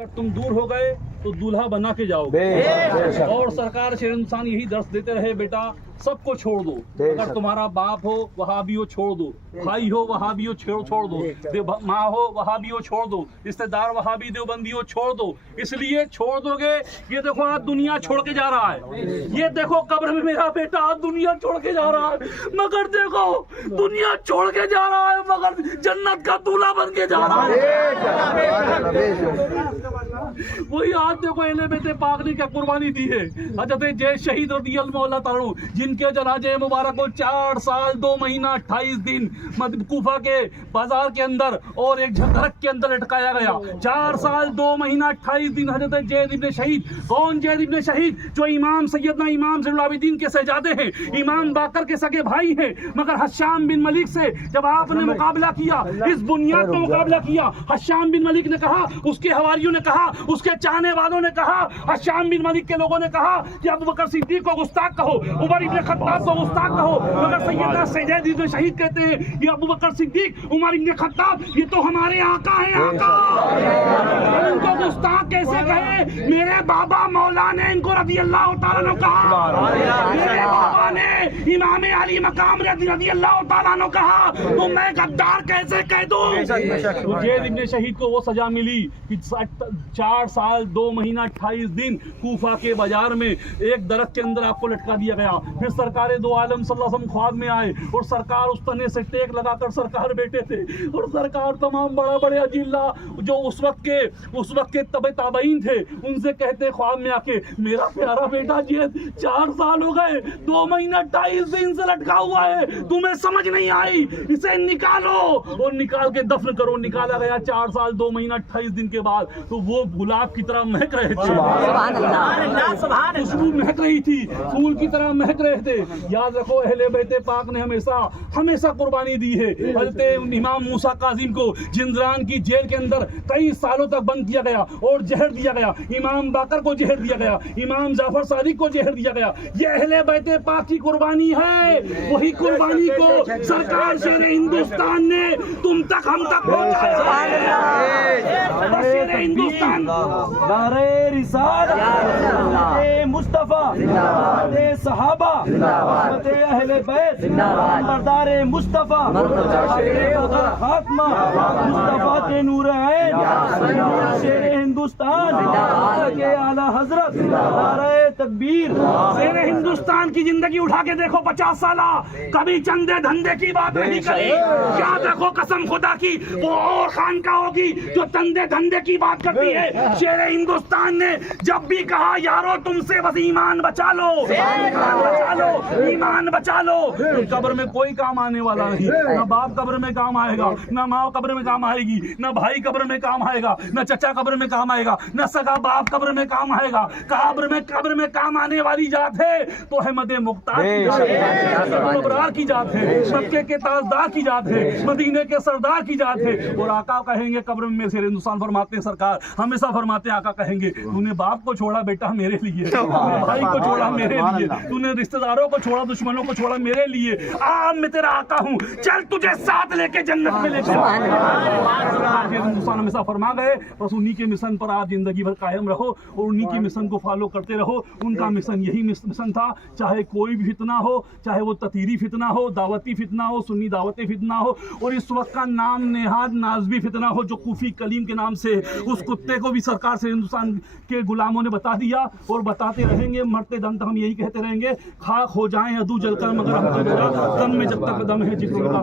अगर तुम दूर हो गए तो दूल्हा बना के जाओगे। और सरकार शेर इंसान यही दर्श देते रहे, बेटा सबको छोड़ दो। अगर तुम्हारा बाप हो वहाँ भी हो छोड़ दो, भाई हो वहाँ भी हो छोड़ दो, माँ हो वहाँ भी हो छोड़ दो, रिश्तेदार वहाँ भी देवबंदी हो छोड़ दो। इसलिए छोड़ दोगे। ये देखो आज दुनिया छोड़ के जा रहा है, ये देखो कब्र में मेरा बेटा आज दुनिया छोड़ के जा रहा है, मगर देखो दुनिया छोड़ के जा रहा है मगर जन्नत का दूल्हा बन के जा रहा है। वही आज देखो अहले बेटे पाक ने क्या कुर्बानी दी है। हजरत जय शहीद रज़ियल्लाहु मौला ताला जिनके जनाजे मुबारक को 4 साल 2 महीना 28 दिन कूफा के बाजार के अंदर और एक झटक के अंदर लटकाया गया। 4 साल 2 महीना 28 दिन हजरत जैद इब्न शहीद। कौन जैद इब्न शहीद? जो इमाम सैयदना इमाम ज़ैनुल आबिदीन के शहजादे हैं, इमाम बाकर के सगे भाई हैं। मगर हश्शाम बिन मलिक से जब आपने मुकाबला किया, इस बुनियाद का मुकाबला किया, हश्शाम बिन मलिक ने कहा, उसके हवारियों ने कहा, उसके चाहने वालों ने कहा, हश्शाम बिन मलिक के लोगों ने कहा कि अबू बकर सिद्दीक को गुस्ताख कहो, उमर इब्न खत्ताब को गुस्ताख कहो। मगर सैयदना जैद इब्न शहीद कहते हैं ये अबू बकर सिद्दीक, उमर इब्न खत्ताब ये तो हमारे आका हैं, आका। इनको गुस्ताख कैसे कहे? मेरे बाबा मौला ने इनको रज़ियल्लाहु ताला अन्हु कहा, मेरे बाबा ने इमाम अली मकाम रज़ियल्लाहु ताला अन्हु कहा, तो मैं गद्दार कैसे कह दूं? जैद इब्न शहीद को वो सजा मिली कि 4 साल 2 महीना 28 दिन कूफा के बाजार में एक दरख्त के अंदर आपको लटका दिया गया। फिर सरकार दो आलम सल्लल्लाहु अलैहि वसल्लम ख्वाब में आए और सरकार उस तने से टेक लगाकर सरकार बैठे थे और सरकार तमाम बड़े अजीला जो उस वक्त के तबे ताबईन थे उनसे कहते ख्वाब में आके, मेरा प्यारा बेटा जैद 4 साल हो गए 2 महीना 28 दिन से लटका हुआ है, तुम्हें समझ नहीं आई, इसे निकालो और निकाल के दफन करो। निकाला गया 4 साल 2 महीना 28 दिन के बाद, तो वो गुलाब की तरह महक रहे थे, खुशबू महक रही थी, फूल की तरह महक रहे थे। याद रखो अहले बैते पाक ने हमेशा कुर्बानी दी है। हज़रत इमाम मूसा काज़िम को जिंदरान की जेल के अंदर कई सालों तक बंद किया गया और जहर दिया गया। इमाम बाकर को जहर दिया गया, इमाम जाफर सादिक को जहर दिया गया। ये अहले बैते पाक की कुर्बानी है। वही कुर्बानी को सरकार शेर हिंदुस्तान ने तुम तक हम तक पहुंचाया। शेर हिंदुस्तान नारे रिसालत मुस्तफा सहाबा अहले बैत मर्दार मुस्तफा खात्मा मुस्तफा के नूर ऐन शेर हिंदुस्तान के आला हजरत नारे तकबीर। शेर हिंदुस्तान की जिंदगी उठा के देखो 50 साल, कभी चंदे धंधे की बात नहीं करी। क्या देखो कसम खुदा की वो और खानका होगी जो चंदे धंधे की बात करती है। शेर हिंदुस्तान ने जब भी कहा यारो तुमसे बस ईमान बचा लो, ईमान बचा लो। कब्र में कोई काम आने वाला नहीं, ना बाप कब्र में काम आएगा, ना माँ कब्र में काम आएगी, ना भाई कब्र में काम आएगा, ना चचा कब्र में काम आएगा, ना सगा बाप कब्र में काम आएगा। कब्र में काम आने वाली जात है तो अहमद मुख्तार की जात है, अबरार की जात है, मक्के के ताजदार की जात है, मदीने के सरदार की जात है। और आका कहेंगे कब्र में, शेर हिंदुस्तान फरमाते हैं, सरकार हमेशा फरमाते आका कहेंगे, तूने बाप को छोड़ा बेटा मेरे लिए, तूने भाई को छोड़ा मेरे लिए, तूने रिश्तेदारों को छोड़ा, दुश्मनों को छोड़ा मेरे लिए। आज मैं तेरा आका हूँ, चल तुझे साथ लेके जन्नत में लेके। हिंदुस्तान हमेशा फरमा गए, बस उन्हीं के मिशन पर आप जिंदगी भर कायम रहो और उन्हीं के मिशन को फॉलो करते रहो। उनका मिशन यही मिशन था, चाहे कोई भी फितना हो, चाहे वो ततीरी फितना हो, दावती फितना हो, सुन्नी दावती फितना हो, और इस वक्त का नाम नेहाद नाजबी फितना हो जो कूफी कलीम के नाम से, उस कुत्ते को भी सरकार से हिंदुस्तान के गुलामों ने बता दिया और बताते रहेंगे। मरते दम तक हम यही कहते रहेंगे, खाक हो जाएं अदू जलकर मगर हम दम में जब तक दम है जिक्र का